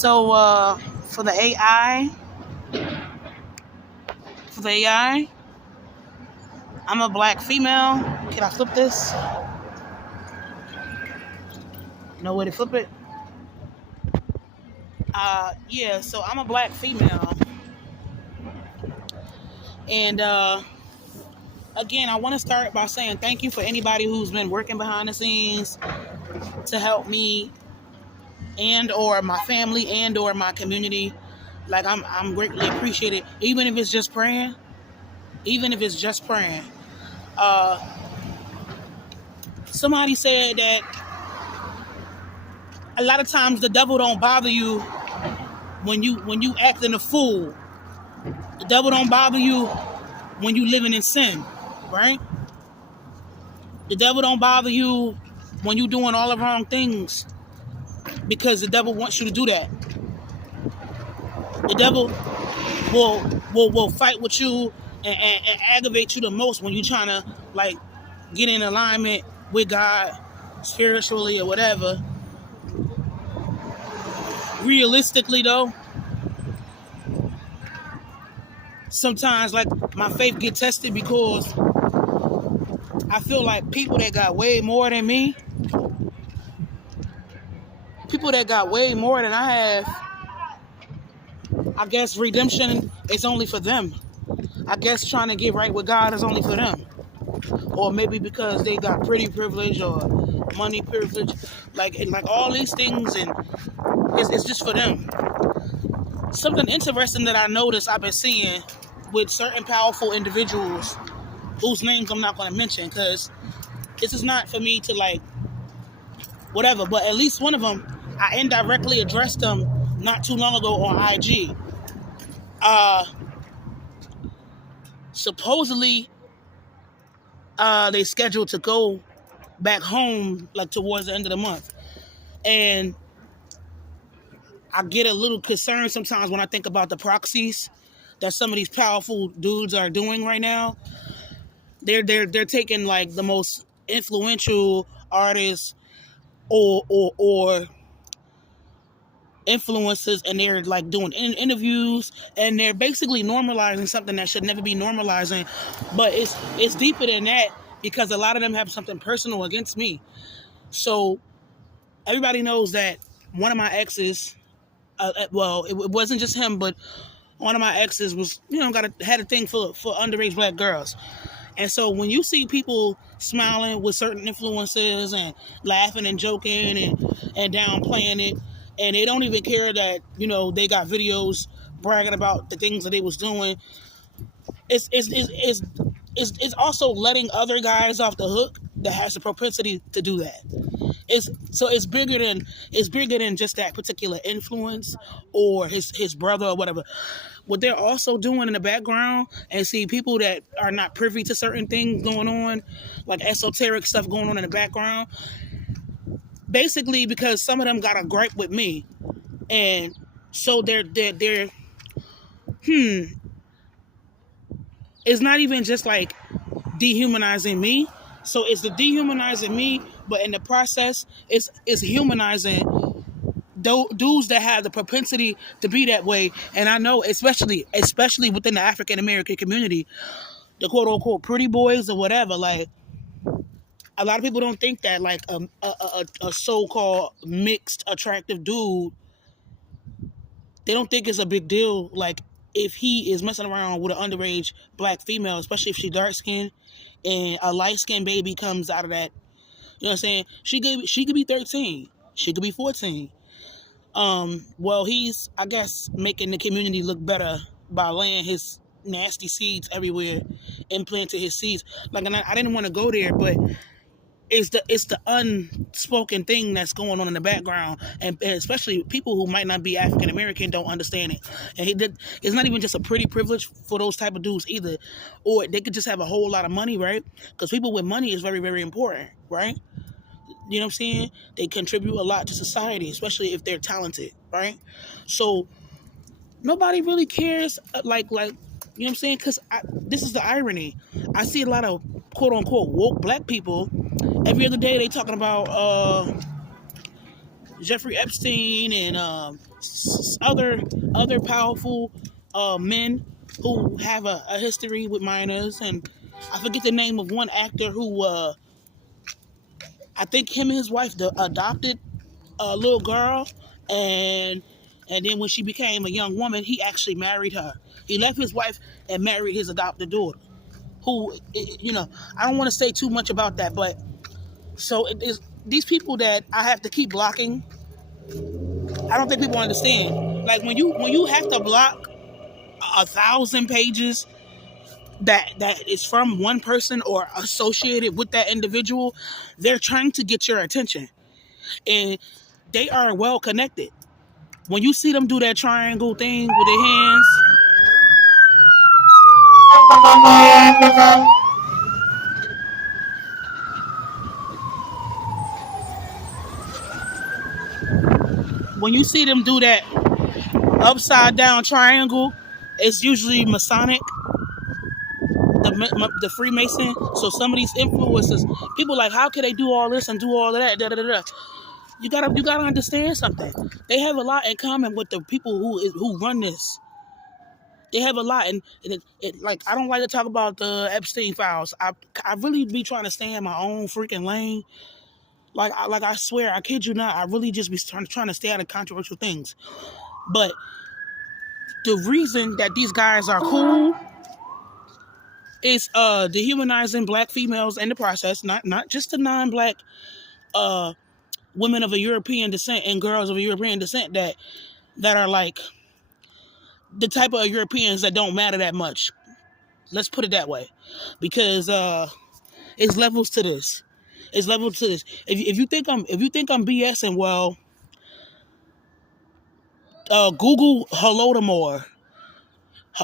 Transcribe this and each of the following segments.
So for the AI, for the AI, I'm a black female. Can I flip this? No way to flip it. Yeah. So I'm a black female, and again, I want to start by saying thank you for anybody who's been working behind the scenes to help me and or my family and or my community. Like I'm greatly appreciated, even if it's just praying. Even if it's just praying. Uh, Somebody said that a lot of times the devil don't bother you when you acting a fool. The devil don't bother you when you living in sin, right? The devil don't bother you when you doing all the wrong things because the devil wants you to do that. The devil will fight with you and aggravate you the most when you trying to like get in alignment with God spiritually or whatever. Realistically though, sometimes like my faith get tested because I feel like people that got way more than me, people that got way more than I have, I guess redemption is only for them. I guess trying to get right with God is only for them. Or maybe because they got pretty privilege or money privilege, like all these things, and it's just for them. Something interesting that I noticed I've been seeing with certain powerful individuals whose names I'm not going to mention because this is not for me to like whatever, but at least one of them, I indirectly addressed them not too long ago on IG. Supposedly, they scheduled to go back home like towards the end of the month. And I get a little concerned sometimes when I think about the proxies that some of these powerful dudes are doing right now. They're taking like the most influential artists or influencers, and they're like doing interviews, and they're basically normalizing something that should never be normalizing. But it's deeper than that because a lot of them have something personal against me. So everybody knows that one of my exes, well, it wasn't just him, but one of my exes was, had a thing for underage black girls. And so when you see people smiling with certain influences and laughing and joking and downplaying it, and they don't even care that, they got videos bragging about the things that they was doing, it's also letting other guys off the hook that has the propensity to do that. It's bigger than just that particular influence or his brother or whatever. What they're also doing in the background, and see people that are not privy to certain things going on, like esoteric stuff going on in the background, basically because some of them got a gripe with me, and so they're it's not even just like dehumanizing me. So it's the dehumanizing me, but in the process, it's humanizing dudes that have the propensity to be that way. And I know, especially within the African American community, the quote unquote pretty boys or whatever. Like a lot of people don't think that like a so-called mixed attractive dude, they don't think it's a big deal. Like if he is messing around with an underage black female, especially if she dark skinned and a light skinned baby comes out of that, you know what I'm saying? She could be 13. She could be 14. Well, he's, I guess, making the community look better by laying his nasty seeds everywhere, implanting his seeds. Like, and I didn't want to go there, but it's the unspoken thing that's going on in the background, and especially people who might not be African American don't understand it. And it's not even just a pretty privilege for those type of dudes either, or they could just have a whole lot of money, right? Because people with money is very, very important, right? You know what I'm saying? They contribute a lot to society, especially if they're talented, right? So nobody really cares, like you know what I'm saying? Because this is the irony. I see a lot of quote unquote woke black people. Every other day they talking about Jeffrey Epstein and other powerful men who have a history with minors, and I forget the name of one actor who I think him and his wife adopted a little girl, and then when she became a young woman, he actually married her. He left his wife and married his adopted daughter. Who, I don't want to say too much about that, but so it is these people that I have to keep blocking. I don't think people understand. Like when you have to block 1,000 pages that is from one person or associated with that individual, they're trying to get your attention, and they are well connected. When you see them do that triangle thing with their hands, when you see them do that upside down triangle, it's usually Masonic, the Freemason. So some of these influencers, people like, how can they do all this and do all of that? Da, da, da, da. You gotta understand something. They have a lot in common with the people who run this. They have a lot, and like I don't like to talk about the Epstein files. I really be trying to stay in my own freaking lane. Like I swear, I kid you not, I really just be trying to stay out of controversial things. But the reason that these guys are cool is dehumanizing black females in the process, not just the non-black uh women of a European descent and girls of a European descent that are like the type of Europeans that don't matter that much. Let's put it that way, because it's levels to this. It's levels to this. If you think I'm BSing, well, Google Holodomor.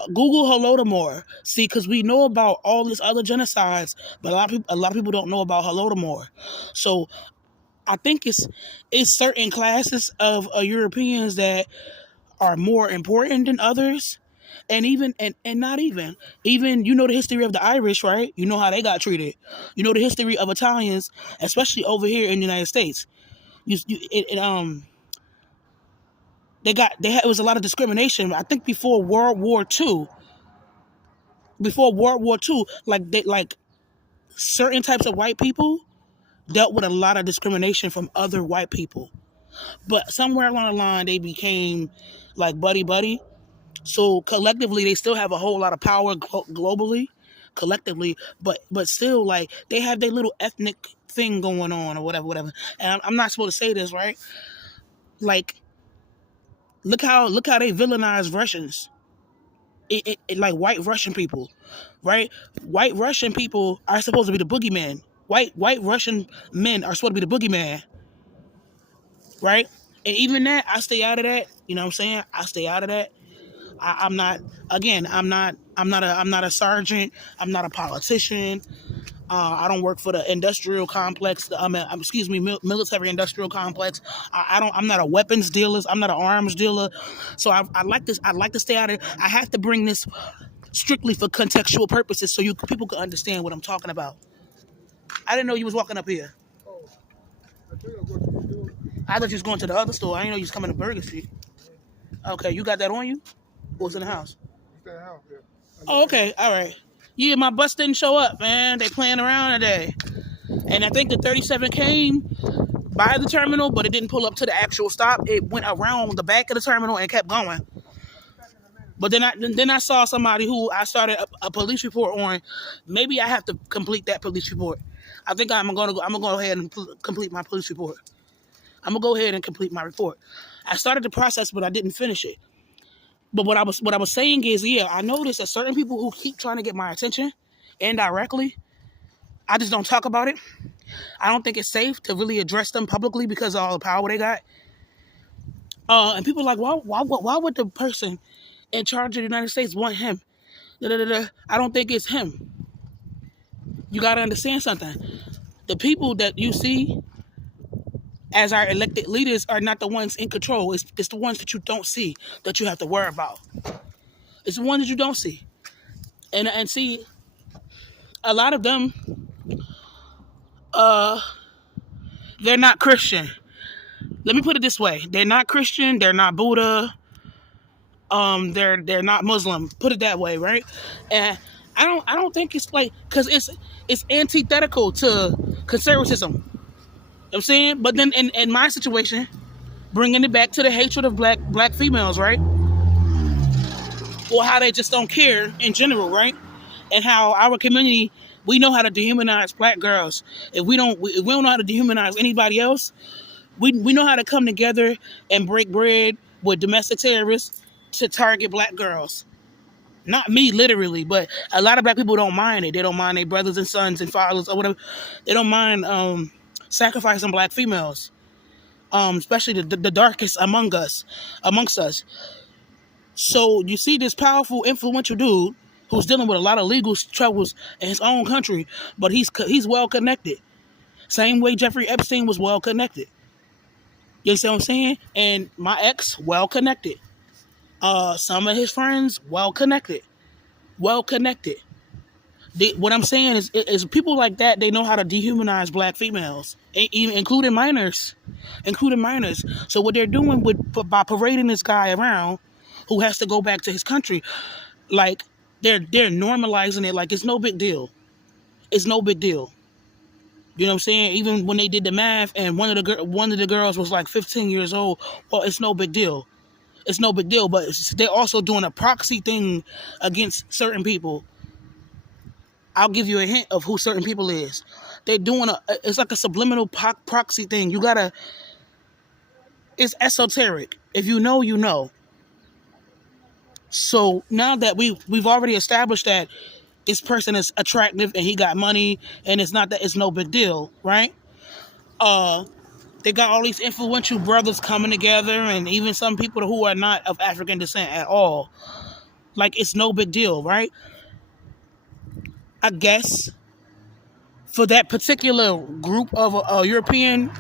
Google Holodomor. See, because we know about all these other genocides, but a lot of people don't know about Holodomor. So I think it's certain classes of Europeans that are more important than others, and even and not even the history of the Irish, right? You know how they got treated. You know the history of Italians, especially over here in the United States. It was a lot of discrimination. I think before World War II, like certain types of white people dealt with a lot of discrimination from other white people. But somewhere along the line, they became like buddy buddy. So collectively, they still have a whole lot of power globally, collectively. But still, like they have their little ethnic thing going on or whatever, whatever. And I'm not supposed to say this, right? Like, look how they villainize Russians. Like white Russian people, right? White Russian people are supposed to be the boogeyman. White Russian men are supposed to be the boogeyman, right? And even that, I stay out of that. You know what I'm saying? I stay out of that. I'm not. Again, I'm not. I'm not a sergeant. I'm not a politician. I don't work for the industrial complex. Excuse me, military industrial complex. I don't. I'm not a weapons dealer. I'm not an arms dealer. So I like this. I like to stay out of it. I have to bring this strictly for contextual purposes, so people can understand what I'm talking about. I didn't know you was walking up here. I thought you was going to the other store. I didn't know you was coming to Burger Street. Okay, you got that on you? Or was in the house? Oh, okay, all right. Yeah, my bus didn't show up, man. They playing around today. And I think the 37 came by the terminal, but it didn't pull up to the actual stop. It went around the back of the terminal and kept going. But then I saw somebody who I started a police report on. Maybe I have to complete that police report. I think I'm gonna go ahead and complete my police report. I'm gonna go ahead and complete my report. I started the process, but I didn't finish it. But what I was saying is, yeah, I noticed that certain people who keep trying to get my attention indirectly, I just don't talk about it. I don't think it's safe to really address them publicly because of all the power they got. And people are like, why would the person in charge of the United States want him? Da, da, da, da. I don't think it's him. You got to understand something. The people that you see as our elected leaders are not the ones in control. It's the ones that you don't see that you have to worry about. It's the ones that you don't see. And see, a lot of them, they're not Christian. let me put it this way: they're not Christian, they're not Buddha, they're not Muslim. Put it that way, right? And I don't think it's like, because it's antithetical to conservatism. You know what I'm saying? But then in my situation, bringing it back to the hatred of black females, right? Or how they just don't care in general, right? And how our community, we know how to dehumanize black girls. If we don't know how to dehumanize anybody else, we know how to come together and break bread with domestic terrorists to target black girls. Not me, literally, but a lot of black people don't mind it. They don't mind their brothers and sons and fathers or whatever. They don't mind sacrificing black females, especially the darkest amongst us. So you see this powerful, influential dude who's dealing with a lot of legal troubles in his own country, but he's well connected. Same way Jeffrey Epstein was well connected. You see what I'm saying? And my ex, well connected. Some of his friends, well connected. Well connected. What I'm saying is people like that, they know how to dehumanize black females, even including minors. So what they're doing by parading this guy around who has to go back to his country, like they're normalizing it like it's no big deal. It's no big deal. You know what I'm saying? Even when they did the math and one of the girls was like 15 years old, well, it's no big deal. It's no big deal, but they're also doing a proxy thing against certain people. I'll give you a hint of who certain people is. They're doing it's like a subliminal proxy thing. It's esoteric. If you know, you know. So now that we've already established that this person is attractive and he got money and it's no big deal, right? They got all these influential brothers coming together and even some people who are not of African descent at all. Like, it's no big deal, right? I guess for that particular group of European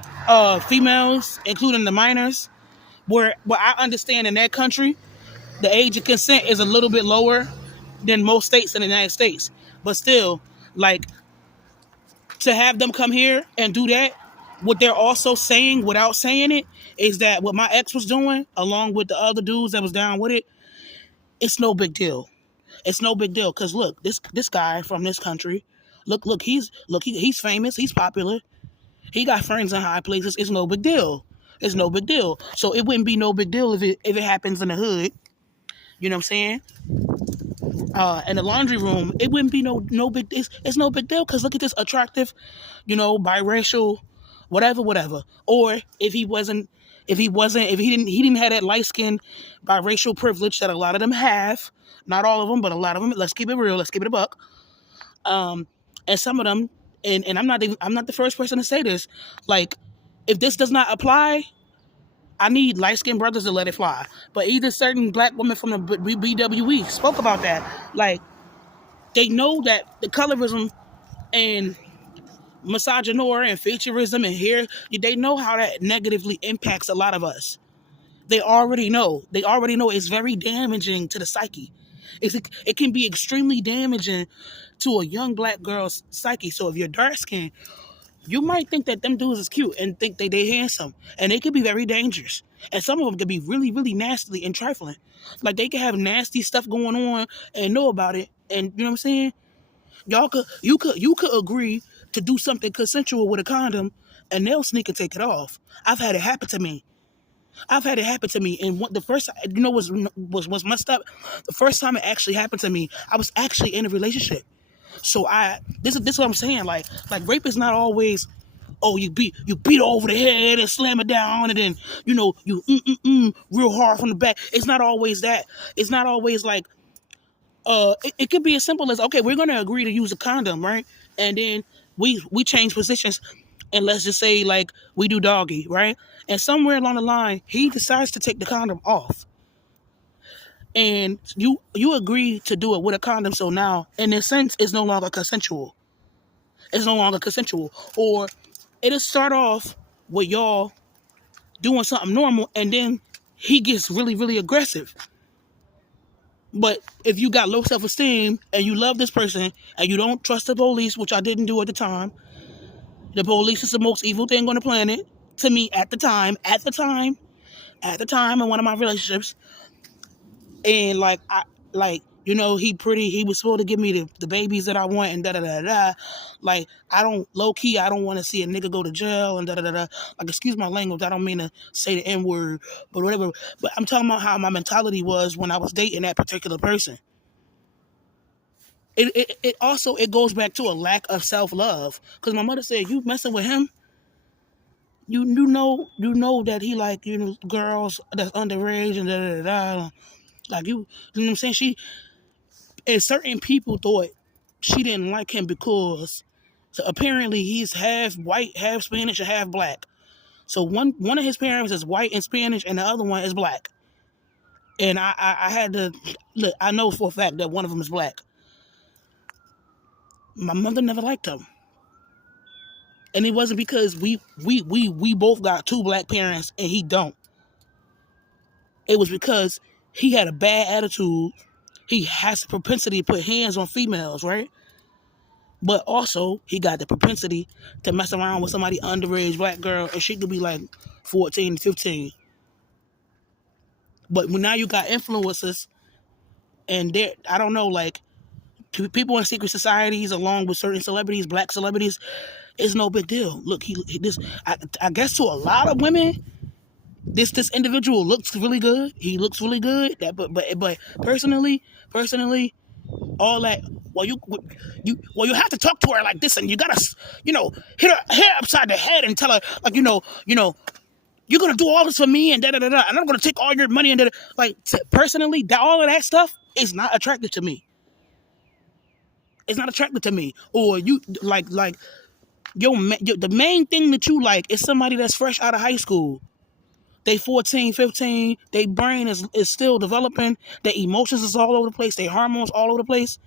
females, including the minors, where I understand in that country, the age of consent is a little bit lower than most states in the United States. But still, like, to have them come here and do that, what they're also saying without saying it is that what my ex was doing, along with the other dudes that was down with it, it's no big deal. It's no big deal. Because look, this guy from this country, he's famous, he's popular. He got friends in high places. It's no big deal. It's no big deal. So it wouldn't be no big deal if it happens in the hood. You know what I'm saying? In the laundry room, it wouldn't be no big. It's no big deal because look at this attractive, biracial, whatever. Or if he didn't have that light skin biracial privilege that a lot of them have. Not all of them, but a lot of them. Let's keep it real. Let's keep it a buck. And some of them, and I'm not the first person to say this. Like, if this does not apply, I need light-skinned brothers to let it fly. But either certain black women from the BWE spoke about that. Like, they know that the colorism and misogynoir and featureism and here, they know how that negatively impacts a lot of us. They already know. It's very damaging to the psyche. It can be extremely damaging to a young black girl's psyche. So if you're dark-skinned, you might think that them dudes is cute and think that they handsome. And they could be very dangerous. And some of them could be really, really nasty and trifling. Like, they could have nasty stuff going on and know about it. And you know what I'm saying? You could agree to do something consensual with a condom and they'll sneak and take it off. I've had it happen to me. And the first, was messed up. The first time it actually happened to me, I was actually in a relationship. So this is what I'm saying. Like rape is not always, you beat her over the head and slam it down and then you real hard from the back. It's not always that. It's not always like it could be as simple as, okay, we're gonna agree to use a condom, right? And then we change positions and let's just say like we do doggy, right? And somewhere along the line he decides to take the condom off. And you agree to do it with a condom, so now, in a sense, it's no longer consensual. Or it'll start off with y'all doing something normal, and then he gets really, really aggressive. But if you got low self-esteem, and you love this person, and you don't trust the police, which I didn't do at the time, the police is the most evil thing on the planet. to me at the time in one of my relationships. And like I like he pretty, he was supposed to give me the babies that I want and da da da da. Like I don't, low key, I don't want to see a nigga go to jail and da da da da. Like, excuse my language, I don't mean to say the N word, but whatever. But I'm talking about how my mentality was when I was dating that particular person. It also, it goes back to a lack of self love, because my mother said, you messing with him, you know that he like girls that's underage and da da da da. Like you know what I'm saying? She, and certain people thought she didn't like him because, so apparently he's half white, half Spanish, and half black. So one of his parents is white and Spanish, and the other one is black. And I had to look. I know for a fact that one of them is black. My mother never liked him, and it wasn't because we both got two black parents and he don't. It was because he had a bad attitude. He has a propensity to put hands on females, right? But also, he got the propensity to mess around with somebody underage black girl, and she could be like 14, 15. But now you got influencers, and I don't know, like, people in secret societies, along with certain celebrities, black celebrities, it's no big deal. Look, this, I guess to a lot of women, this individual looks really good. He looks really good. But personally, all that. Well, you have to talk to her like this, and you gotta, hit her head upside the head and tell her, like, you're gonna do all this for me, and da da da da, and I'm gonna take all your money and da. Like, personally, all of that stuff is not attractive to me. It's not attractive to me. Or you like the main thing that you like is somebody that's fresh out of high school. They 14, 15, their brain is still developing, their emotions is all over the place, their hormones all over the place.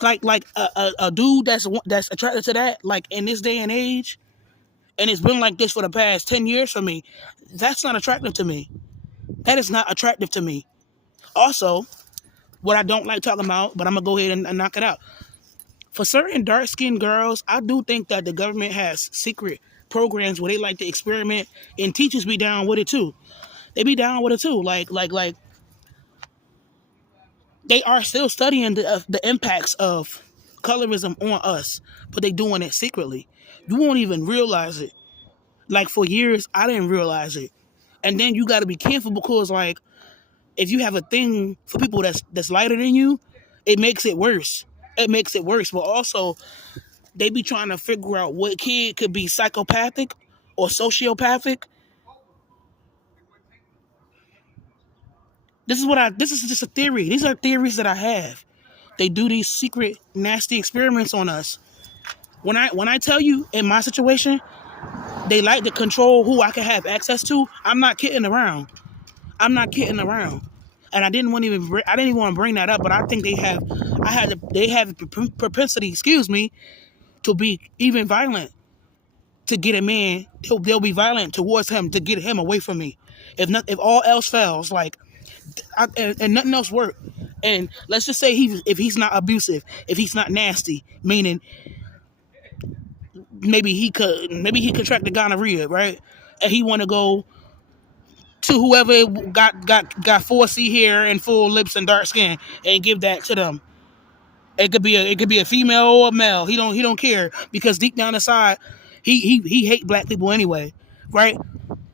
Like a dude that's attracted to that, like in this day and age, and it's been like this for the past 10 years for me, that's not attractive to me. That is not attractive to me. Also, what I don't like talking about, but I'm going to go ahead and knock it out. For certain dark-skinned girls, I do think that the government has secret programs where they like to experiment, and teachers be down with it too. They be down with it too. Like they are still studying the impacts of colorism on us, but they doing it secretly. You won't even realize it. Like, for years, I didn't realize it. And then you got to be careful because, like, if you have a thing for people that's lighter than you, it makes it worse. It makes it worse. But also, they be trying to figure out what kid could be psychopathic or sociopathic. This is just a theory. These are theories that I have. They do these secret, nasty experiments on us. When I tell you, in my situation, they like to control who I can have access to, I'm not kidding around. I'm not kidding around. And I didn't even want to bring that up, but I think they have a propensity, to be even violent to get a man. They'll be violent towards him to get him away from me. If all else fails, like, and nothing else works. And let's just say if he's not abusive, if he's not nasty, meaning maybe he contracted gonorrhea, right? And he want to go to whoever got 4C hair and full lips and dark skin and give that to them. It could be a female or a male. He don't care, because deep down inside, he hate black people anyway, right?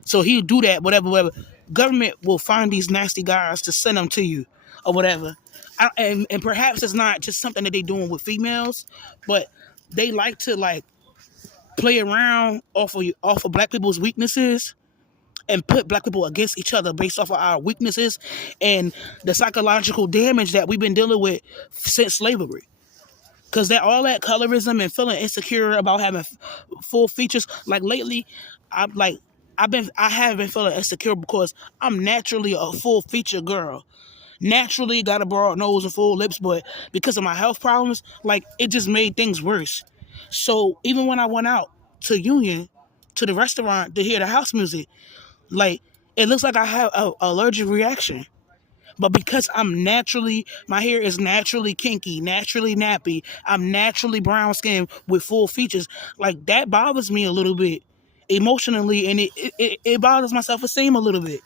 So he'll do that, whatever. Government will find these nasty guys to send them to you or whatever. And perhaps it's not just something that they doing with females, but they like to, like, play around off of black people's weaknesses and put black people against each other based off of our weaknesses and the psychological damage that we've been dealing with since slavery. Because all that colorism and feeling insecure about having full features, like lately, I have been feeling insecure because I'm naturally a full feature girl. Naturally got a broad nose and full lips, but because of my health problems, like, it just made things worse. So even when I went out to Union, to the restaurant to hear the house music, like, it looks like I have an allergic reaction. But because my hair is naturally kinky, naturally nappy, I'm naturally brown skinned with full features, like, that bothers me a little bit. emotionally, and it bothers my self esteem a little bit.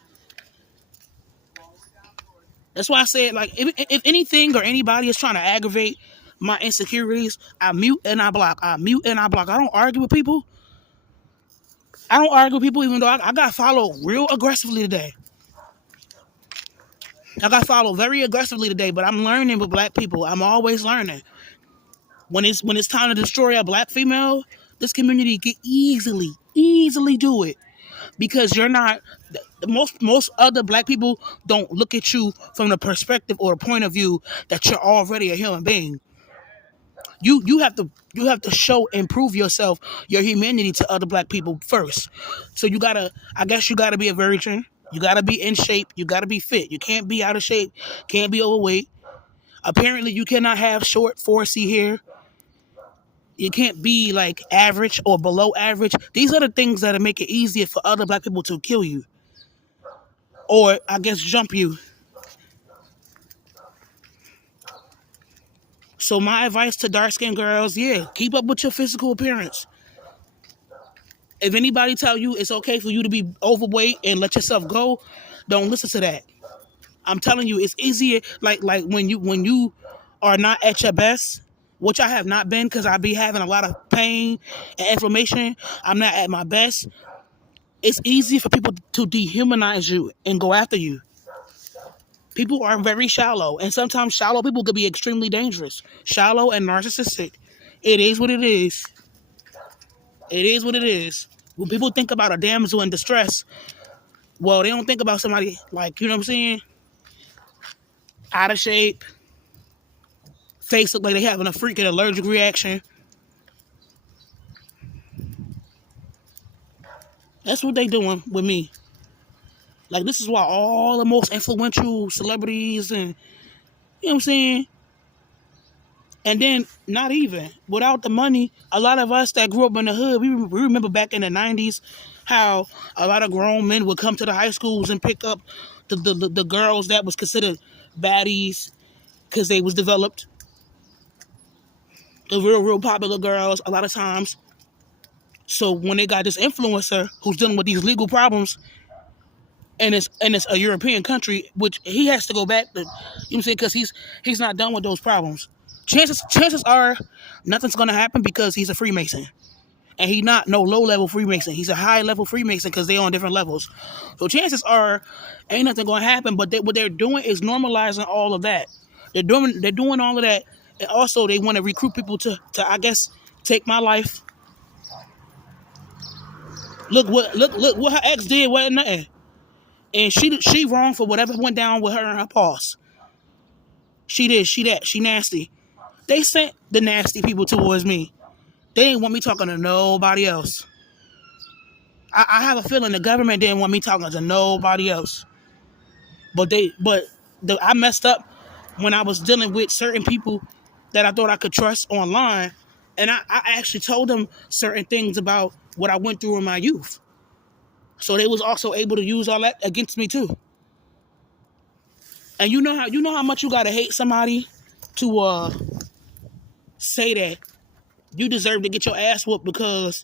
That's why I said, like, if anything or anybody is trying to aggravate my insecurities, I mute and I block. I mute and I block. I don't argue with people. I don't argue with people, even though I got followed real aggressively today. I got followed very aggressively today, but I'm learning with black people. I'm always learning. When it's time to destroy a black female, this community can easily do it because you're not. Most other black people don't look at you from the perspective or the point of view that you're already a human being. You have to show and prove yourself, your humanity, to other black people first. So I guess you gotta be a virgin. You gotta be in shape. You gotta be fit. You can't be out of shape. Can't be overweight. Apparently, you cannot have short 4C hair. You can't be like average or below average. These are the things that make it easier for other black people to kill you, or I guess jump you. So my advice to dark skinned girls, yeah, keep up with your physical appearance. If anybody tell you it's okay for you to be overweight and let yourself go, don't listen to that. I'm telling you, it's easier. Like when you are not at your best, which I have not been because I be having a lot of pain and inflammation. I'm not at my best. It's easy for people to dehumanize you and go after you. People are very shallow, and sometimes shallow people could be extremely dangerous. Shallow and narcissistic. It is what it is. It is what it is. When people think about a damsel in distress, well, they don't think about somebody like, you know what I'm saying? Out of shape, face look like they having a freaking allergic reaction. That's what they doing with me. Like, this is why all the most influential celebrities and, you know what I'm saying? And then, not even, without the money, a lot of us that grew up in the hood, we remember back in the 90s how a lot of grown men would come to the high schools and pick up the girls that was considered baddies because they was developed. The real popular girls, a lot of times. So when they got this influencer who's dealing with these legal problems, and it's a European country, which he has to go back to, you know what I'm saying, because he's not done with those problems. Chances are nothing's gonna happen because he's a Freemason. And he's not no low level Freemason. He's a high level Freemason because they're on different levels. So chances are ain't nothing gonna happen, but what they're doing is normalizing all of that. They're doing all of that, and also they want to recruit people to I guess take my life. Look what her ex did wasn't nothing. And she wrong for whatever went down with her and her boss. She did, she nasty. They sent the nasty people towards me. They didn't want me talking to nobody else. I have a feeling the government didn't want me talking to nobody else. I messed up when I was dealing with certain people that I thought I could trust online. And I actually told them certain things about what I went through in my youth. So they was also able to use all that against me too. And you know how much you gotta hate somebody to say that you deserve to get your ass whooped because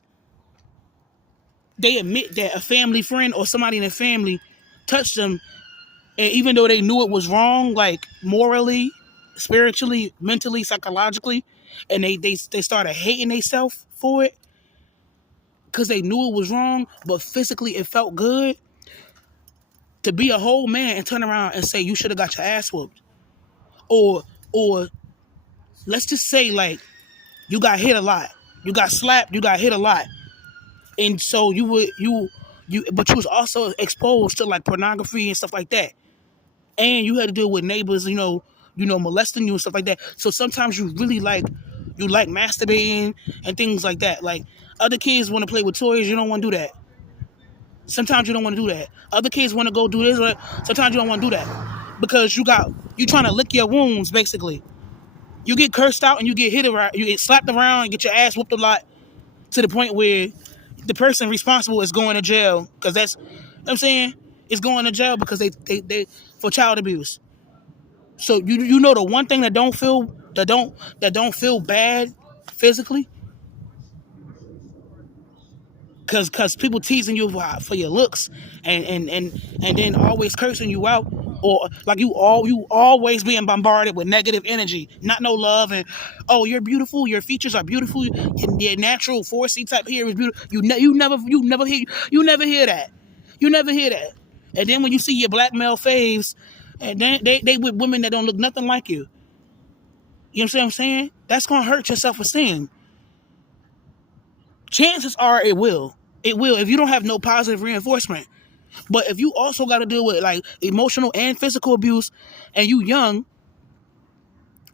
they admit that a family friend or somebody in their family touched them, and even though they knew it was wrong, like morally, spiritually, mentally, psychologically, and they started hating themselves for it because they knew it was wrong, but physically it felt good. To be a whole man and turn around and say you should have got your ass whooped, or let's just say like you got hit a lot, you got slapped, you got hit a lot, and so but you was also exposed to like pornography and stuff like that, and you had to deal with neighbors, molesting you and stuff like that. So sometimes you like masturbating and things like that. Like other kids want to play with toys, you don't want to do that. Sometimes you don't want to do that. Other kids want to go do this, right? Sometimes you don't want to do that because you trying to lick your wounds basically. You get cursed out and you get hit around, you get slapped around and get your ass whooped a lot to the point where the person responsible is going to jail because that's, you know what I'm saying, is going to jail because they for child abuse. So you know the one thing that don't feel bad physically, cause people teasing you for your looks, and then always cursing you out, or like you always being bombarded with negative energy, not no love, and oh, you're beautiful, your features are beautiful, your natural 4C type hair is beautiful. You never hear that. You never hear that. And then when you see your black male faves, and then they with women that don't look nothing like you. You know what I'm saying? That's gonna hurt your self-esteem. Chances are it will. It will if you don't have no positive reinforcement. But if you also got to deal with like emotional and physical abuse, and you young,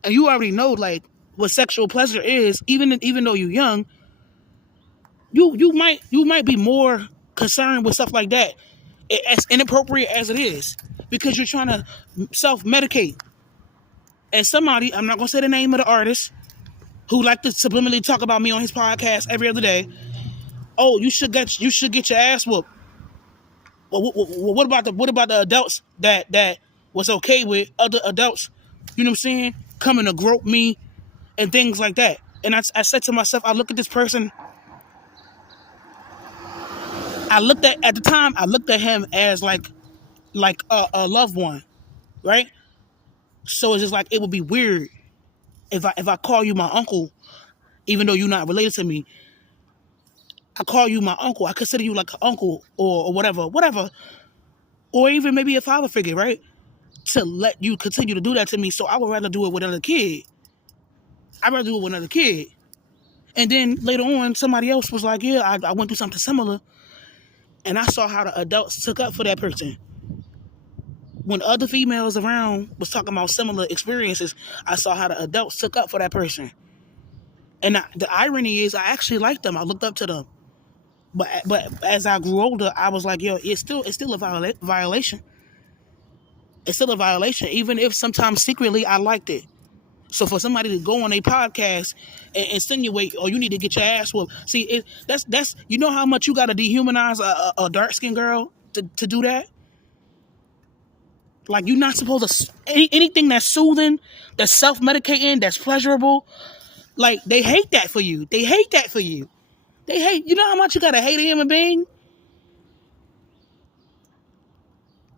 and you already know like what sexual pleasure is, even though you're young, you might be more concerned with stuff like that, as inappropriate as it is, because you're trying to self-medicate. And somebody, I'm not gonna say the name of the artist, who like to subliminally talk about me on his podcast every other day. Oh, you should get your ass whooped. Well, what about the adults that was okay with other adults? You know what I'm saying? Coming to grope me and things like that. And I said to myself, I look at this person. At the time, I looked at him as like a loved one, right? So it's just like it would be weird if I call you my uncle, even though you're not related to me. I call you my uncle. I consider you like an uncle or whatever, or even maybe a father figure, right? To let you continue to do that to me. So I would rather do it with another kid. I'd rather do it with another kid. And then later on, somebody else was like, yeah, I went through something similar. And I saw how the adults took up for that person. When other females around was talking about similar experiences, I saw how the adults took up for that person. And the irony is, I actually liked them. I looked up to them. But as I grew older, I was like, yo, it's still a violation. It's still a violation, even if sometimes secretly I liked it. So for somebody to go on a podcast and insinuate, oh, you need to get your ass whooped. See, that's you know how much you got to dehumanize a dark skinned girl to do that. Like you're not supposed to anything that's soothing, that's self medicating, that's pleasurable. Like they hate that for you. They hate that for you. They hate. You know how much you got to hate a human being.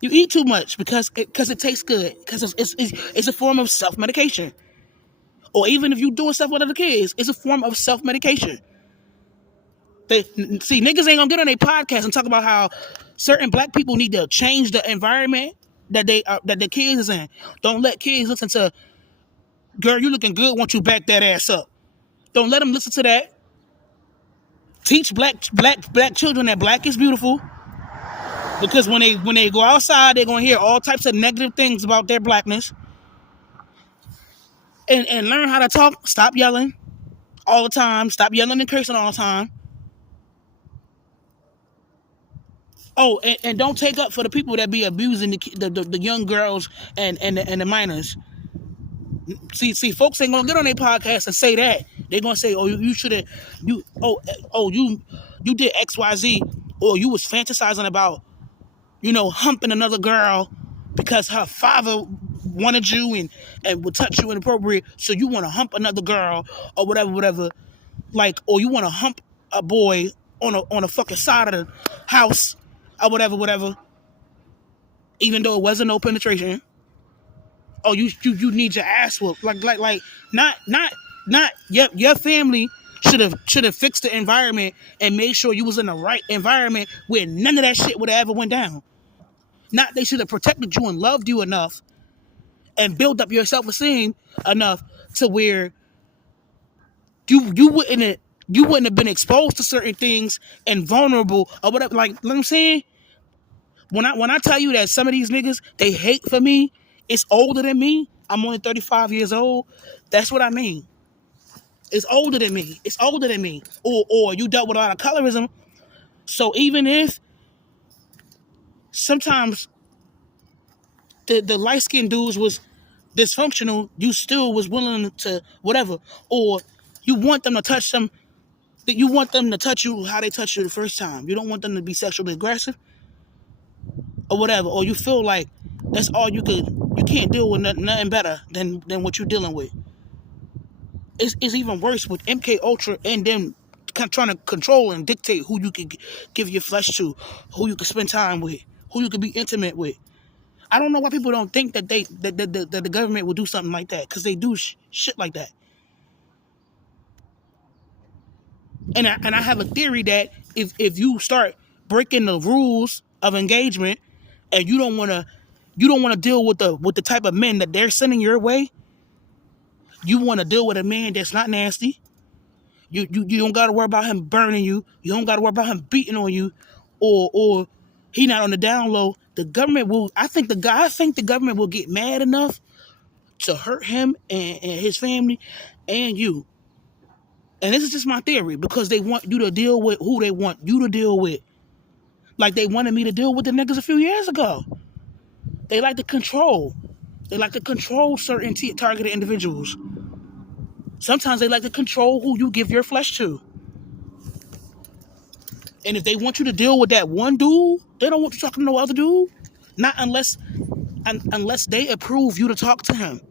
You eat too much because it tastes good, because it's a form of self medication. Or even if you're doing stuff with other kids, it's a form of self-medication. Niggas ain't gonna get on their podcast and talk about how certain black people need to change the environment that the kids is in. Don't let kids listen to, girl, you looking good, won't you back that ass up. Don't let them listen to that. Teach black children that black is beautiful. Because when they go outside, they're gonna hear all types of negative things about their blackness. And learn how to talk. Stop yelling all the time. Stop yelling and cursing all the time. Oh, and don't take up for the people that be abusing the young girls and the minors. See, folks ain't gonna get on their podcast and say that. They're gonna say, oh, you should have, you did XYZ, or you was fantasizing about, humping another girl because her father wanted you and would touch you inappropriate, so you want to hump another girl or whatever, like, or you want to hump a boy on a fucking side of the house or whatever, even though it wasn't no penetration. Oh, you need your ass whooped. Like not your family should have fixed the environment and made sure you was in the right environment where none of that shit would have ever went down. Not they should have protected you and loved you enough and built up your self-esteem enough to where you wouldn't have been exposed to certain things and vulnerable or whatever. Like, you know what I'm saying? When I tell you that some of these niggas, they hate for me, it's older than me. I'm only 35 years old. That's what I mean. It's older than me. It's older than me. Or you dealt with a lot of colorism. So even if sometimes the light-skinned dudes was dysfunctional, you still was willing to whatever. Or you want them to touch them. You want them to touch you how they touched you the first time. You don't want them to be sexually aggressive or whatever. Or you feel like that's all you can't deal with nothing better than what you're dealing with. It's even worse with MK Ultra and them trying to control and dictate who you can give your flesh to, who you can spend time with, who you can be intimate with. I don't know why people don't think that that the government will do something like that, because they do shit like that. And I have a theory that if you start breaking the rules of engagement, and you don't want to deal with the type of men that they're sending your way, you want to deal with a man that's not nasty. You don't got to worry about him burning you. You don't got to worry about him beating on you, or he not on the down low. The government will. I think the government will get mad enough to hurt him and his family and you. And this is just my theory, because they want you to deal with who they want you to deal with. Like they wanted me to deal with the niggas a few years ago. They like to control. They like to control certain targeted individuals. Sometimes they like to control who you give your flesh to. And if they want you to deal with that one dude, they don't want you talking to no other dude. Not unless they approve you to talk to him.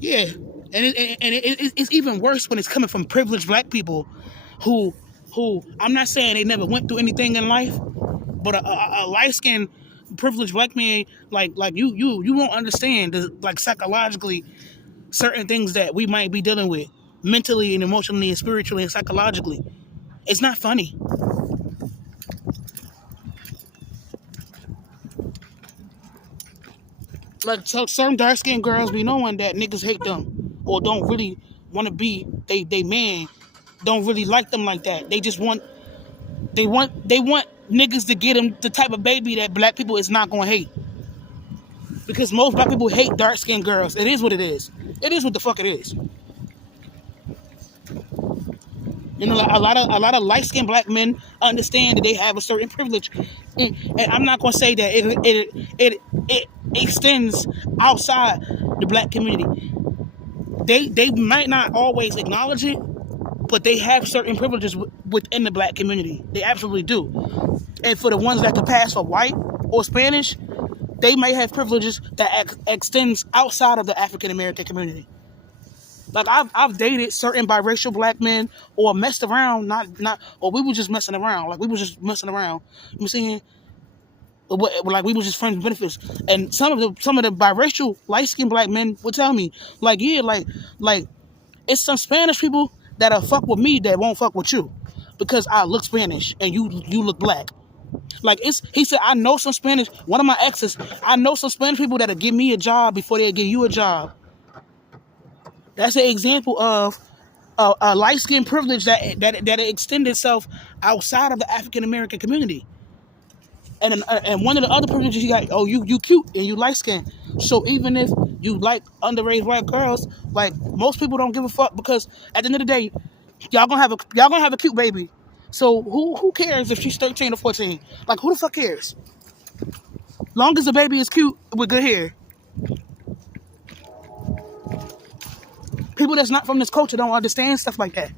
Yeah. And it's even worse when it's coming from privileged black people who I'm not saying they never went through anything in life, but a light-skinned privileged black man like you won't understand like psychologically certain things that we might be dealing with mentally and emotionally and spiritually and psychologically. It's not funny. Like certain dark-skinned girls be knowing that niggas hate them or don't really want to be they man, don't really like them like that. They want niggas to get them the type of baby that black people is not gonna hate. Because most black people hate dark-skinned girls. It is what it is. It is what the fuck it is. You know, a lot of light-skinned black men understand that they have a certain privilege, and I'm not gonna say that it extends outside the black community. They might not always acknowledge it, but they have certain privileges within the black community. They absolutely do. And for the ones that can pass for white or Spanish, they may have privileges that extends outside of the African American community. Like I've dated certain biracial black men, or messed around, or we were just messing around. Like we were just messing around. You know what I'm saying? Like we were just friends with benefits. And some of the biracial light skinned black men would tell me, like, yeah, like it's some Spanish people that'll fuck with me that won't fuck with you, because I look Spanish and you look black. Like he said, I know some Spanish. One of my exes, I know some Spanish people that'll give me a job before they'll give you a job. That's an example of a light-skinned privilege that extends itself outside of the African American community. And one of the other privileges you got, you cute and you light-skinned. So even if you like underage white girls, like most people don't give a fuck, because at the end of the day, y'all gonna have a cute baby. So who cares if she's 13 or 14? Like who the fuck cares? Long as the baby is cute with good hair. People that's not from this culture don't understand stuff like that.